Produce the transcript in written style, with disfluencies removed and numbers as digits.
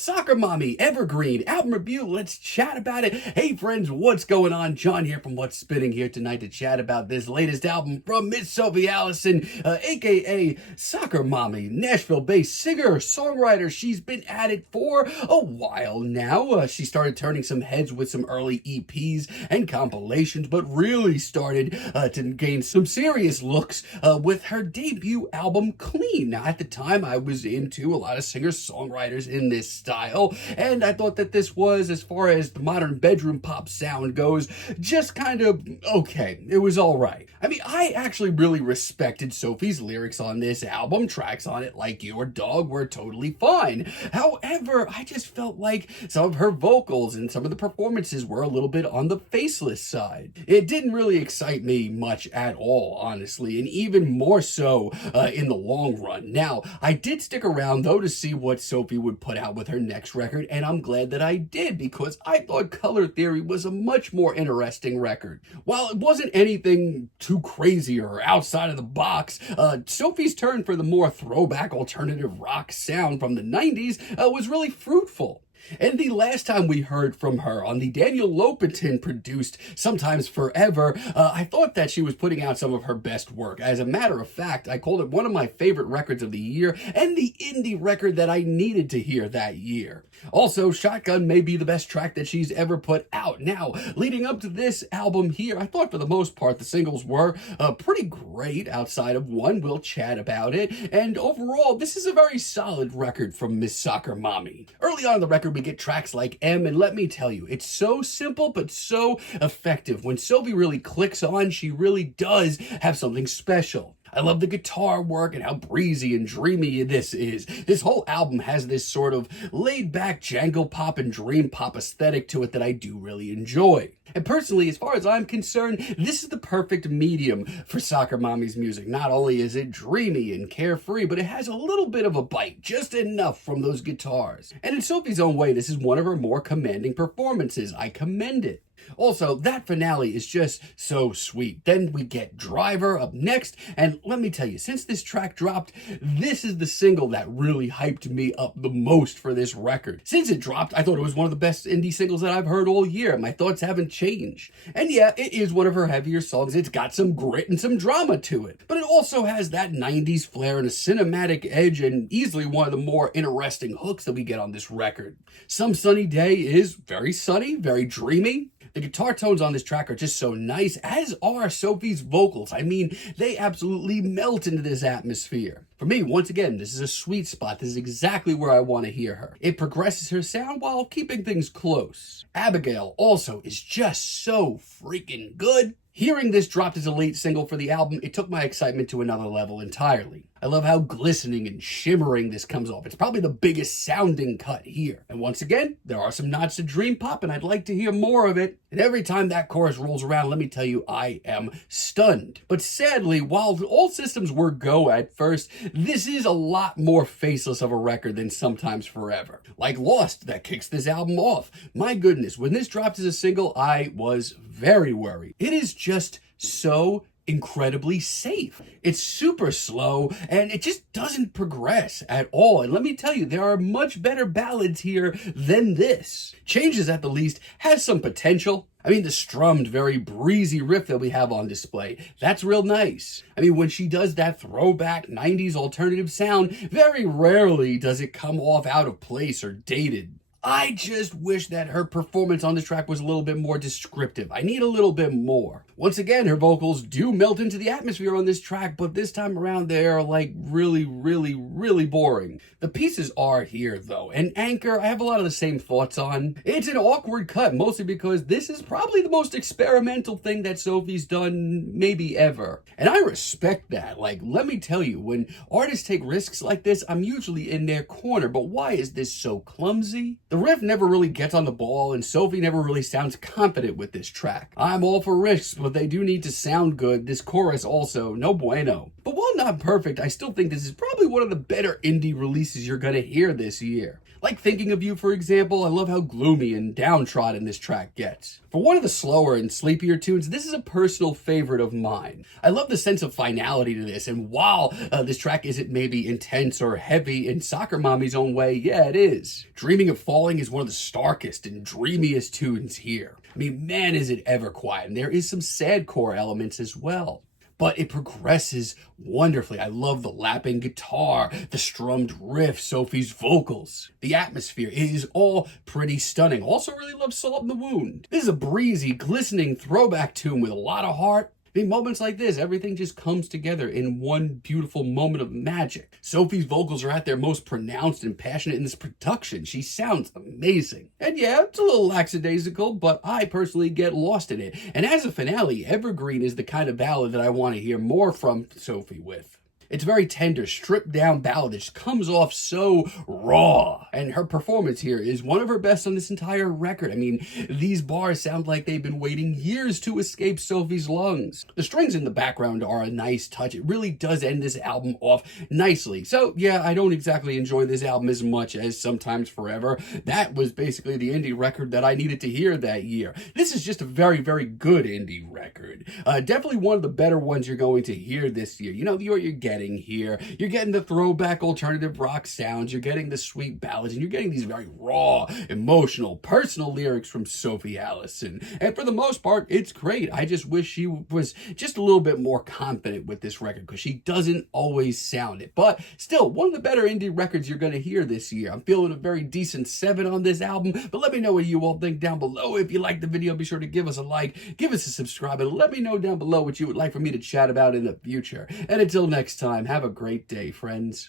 Soccer Mommy, Evergreen, album review, let's chat about it. Hey friends, what's going on? John here from What's Spinning here tonight to chat about this latest album from Miss Sophie Allison, aka Soccer Mommy, Nashville-based singer-songwriter. She's been at it for a while now. She started turning some heads with some early EPs and compilations, but really started to gain some serious looks with her debut album, Clean. Now, at the time, I was into a lot of singer-songwriters in this style, and I thought that this was, as far as the modern bedroom pop sound goes, just kind of okay. It was all right. I mean, I actually really respected Sophie's lyrics on this album. Tracks on it like Your Dog were totally fine. However, I just felt like some of her vocals and some of the performances were a little bit on the faceless side. It didn't really excite me much at all, honestly, and even more so in the long run. Now, I did stick around, though, to see what Sophie would put out with her next record, and I'm glad that I did, because I thought Color Theory was a much more interesting record. While it wasn't anything too crazy or outside of the box, Sophie's turn for the more throwback alternative rock sound from the 90s was really fruitful. And the last time we heard from her on the Daniel Lopatin produced Sometimes Forever, I thought that she was putting out some of her best work. As a matter of fact, I called it one of my favorite records of the year and the indie record that I needed to hear that year. Also, Shotgun may be the best track that she's ever put out. Now, leading up to this album here, I thought for the most part the singles were pretty great outside of one. We'll chat about it. And overall, this is a very solid record from Miss Soccer Mommy. Early on in the record, we get tracks like M, and let me tell you, it's so simple but so effective. When Sophie really clicks on, she really does have something special. I love the guitar work and how breezy and dreamy this is. This whole album has this sort of laid-back jangle pop and dream pop aesthetic to it that I do really enjoy. And personally, as far as I'm concerned, this is the perfect medium for Soccer Mommy's music. Not only is it dreamy and carefree, but it has a little bit of a bite, just enough from those guitars. And in Sophie's own way, this is one of her more commanding performances. I commend it. Also, that finale is just so sweet. Then we get Driver up next, and let me tell you, since this track dropped, this is the single that really hyped me up the most for this record. Since it dropped, I thought it was one of the best indie singles that I've heard all year. My thoughts haven't changed. And yeah, it is one of her heavier songs. It's got some grit and some drama to it. But it also has that 90s flair and a cinematic edge, and easily one of the more interesting hooks that we get on this record. Some Sunny Day is very sunny, very dreamy. The guitar tones on this track are just so nice, as are Sophie's vocals. I mean, they absolutely melt into this atmosphere. For me, once again, this is a sweet spot. This is exactly where I want to hear her. It progresses her sound while keeping things close. Abigail also is just so freaking good. Hearing this dropped as a late single for the album, it took my excitement to another level entirely. I love how glistening and shimmering this comes off. It's probably the biggest sounding cut here. And once again, there are some nods to dream pop, and I'd like to hear more of it. And every time that chorus rolls around, let me tell you, I am stunned. But sadly, while all systems were go at first, this is a lot more faceless of a record than Sometimes Forever. Like Lost, that kicks this album off. My goodness, when this dropped as a single, I was very worried. It is just so incredibly safe. It's super slow, and it just doesn't progress at all. And let me tell you, there are much better ballads here than this. Changes, at the least, has some potential. I mean, the strummed, very breezy riff that we have on display, that's real nice. I mean, when she does that throwback 90s alternative sound, very rarely does it come off out of place or dated. I just wish that her performance on this track was a little bit more descriptive. I need a little bit more. Once again, her vocals do melt into the atmosphere on this track, but this time around they are like really boring. The pieces are here though, and Anchor, I have a lot of the same thoughts on. It's an awkward cut, mostly because this is probably the most experimental thing that Sophie's done maybe ever. And I respect that. Like, let me tell you, when artists take risks like this, I'm usually in their corner, but why is this so clumsy? The riff never really gets on the ball, and Sophie never really sounds confident with this track. I'm all for risks, but they do need to sound good. This chorus also, no bueno. But while not perfect, I still think this is probably one of the better indie releases you're gonna hear this year. Like Thinking of You, for example, I love how gloomy and downtrodden this track gets. For one of the slower and sleepier tunes, this is a personal favorite of mine. I love the sense of finality to this, and while this track isn't maybe intense or heavy in Soccer Mommy's own way, yeah, it is. Dreaming of Falling is one of the starkest and dreamiest tunes here. I mean, man, is it ever quiet, and there is some sad core elements as well. But it progresses wonderfully. I love the lapping guitar, the strummed riff, Sophie's vocals. The atmosphere is all pretty stunning. Also really love Salt in the Wound. This is a breezy, glistening throwback tune with a lot of heart. In moments like this, everything just comes together in one beautiful moment of magic. Sophie's vocals are at their most pronounced and passionate in this production. She sounds amazing. And yeah, it's a little lackadaisical, but I personally get lost in it. And as a finale, Evergreen is the kind of ballad that I want to hear more from Sophie with. It's a very tender, stripped down ballad that just comes off so raw. And her performance here is one of her best on this entire record. I mean, these bars sound like they've been waiting years to escape Sophie's lungs. The strings in the background are a nice touch. It really does end this album off nicely. So yeah, I don't exactly enjoy this album as much as Sometimes Forever. That was basically the indie record that I needed to hear that year. This is just a very, very good indie record. Definitely one of the better ones you're going to hear this year. You know, you're getting here. You're getting the throwback alternative rock sounds, you're getting the sweet ballads, and you're getting these very raw, emotional, personal lyrics from Sophie Allison. And for the most part, it's great. I just wish she was just a little bit more confident with this record because she doesn't always sound it. But still, one of the better indie records you're going to hear this year. I'm feeling a very decent 7 on this album, but let me know what you all think down below. If you like the video, be sure to give us a like, give us a subscribe, and let me know down below what you would like for me to chat about in the future. And until next time, have a great day, friends.